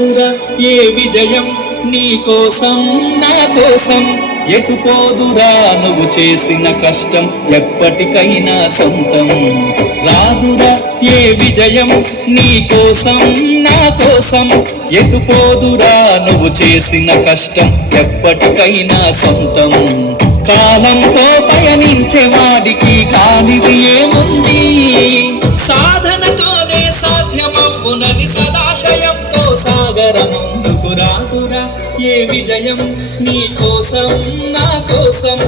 రాదురా ఏ విజయం నీ కోసం నా కోసం ఎటు పోదురా నువ్వు చేసిన కష్టం ఎప్పటికైనా సొంతం రాదురా ఏ విజయం నీ కోసం నా కోసం ఎటు పోదురా నువ్వు చేసిన కష్టం ఎప్పటికైనా సొంతం కాలంతో పయనించే వాడికి కానిది ఏముంది సాధనతోనే సాధ్యమవునని సదాశయంతో సాగర ముందుకు రాదురా ఏ విజయం నీ కోసం నా కోసం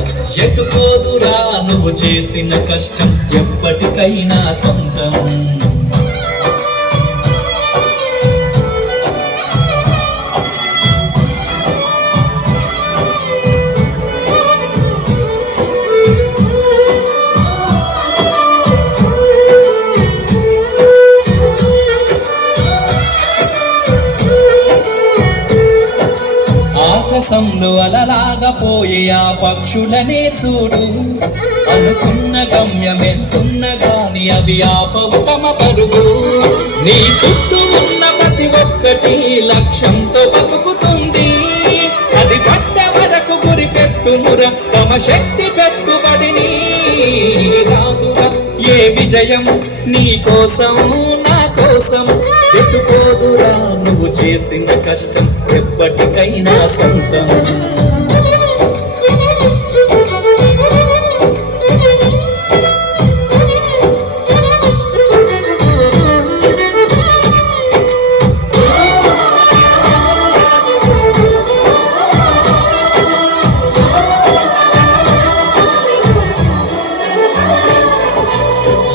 ఎటు పోదురా నువ్వు చేసిన కష్టం ఎప్పటికైనా సొంతం ఆకాశంలో అలలాగా పోయే ఆ పక్షులనే చూడు అనుకున్న గమ్యం ఎంతున్న గాని అవి ఆపవు తమ పరుగు నీ చుట్టూ ఉన్న ప్రతి ఒక్కటి లక్ష్యంతో బతుకుతుంది అది పడ్డ వరకు గురి పెట్టునురా తమ శక్తి పెట్టుబడిని రాదురా ఏ విజయం నీ కోసం నా కోసం ఎటుపోదురా నువ్వు చేసిన కష్టం ఎప్పటికైనా సొంతం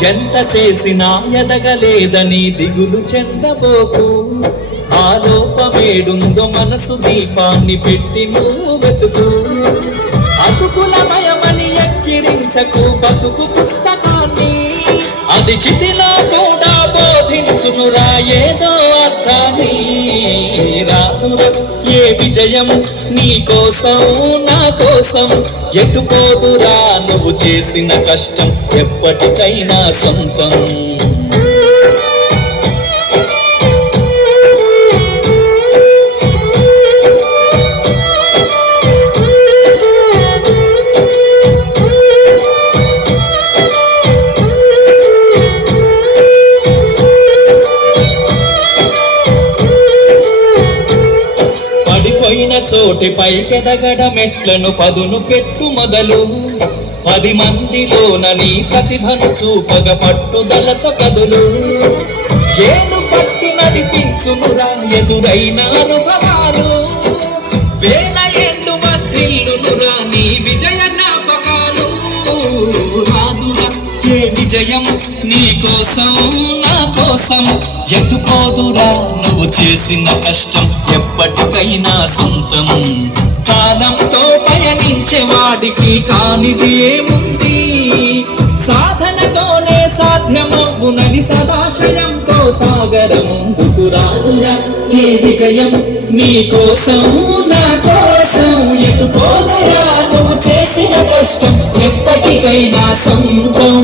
ఎంత చేసినా ఎదగలేదని దిగులు చెందబోకు ఆ లోపమేడుందో మనసు దీపాన్ని పెట్టి నువ్వు వెతుకు అతుకులమయమని ఎక్కిరించకు బతుకు పుస్తకాన్ని అది చితిలో కూడా బోధించునురా ఏదో అర్థాన్ని రాదురా ఏ విజయం నీ కోసం నా కోసం ఎటు పోదురా నువ్వు చేసిన కష్టం ఎప్పటికైనా సొంతం పడిపోయిన చోటి పైకెదగడ మెట్లను పదును పెట్టు మొదలు 10 మందిలోన నీ ప్రతిభను చూపగ పట్టుదలతో కదులు ఏను పట్టి నడిపించునురా ఎదురైన అనుభవాలు వేల ఏళ్ళు వర్ధిల్లునురా నీ విజయ జ్ఞాపకాలు రాదురా ఏ విజయం నీ కోసం నా కోసం ఎటు పోదురా నువ్వు చేసిన కష్టం ఎప్పటికైనా సొంతం కాలంతో పయనించే వాడికి కానిది ఏముంది సాధనతోనే సాధ్యమవునని సదాశయంతో సాగర ముందుకు రాదురా ఏ విజయం నీ కోసం నా కోసం ఎటు పోదురా నువ్వు చేసిన కష్టం ఎప్పటికైనా సొంతం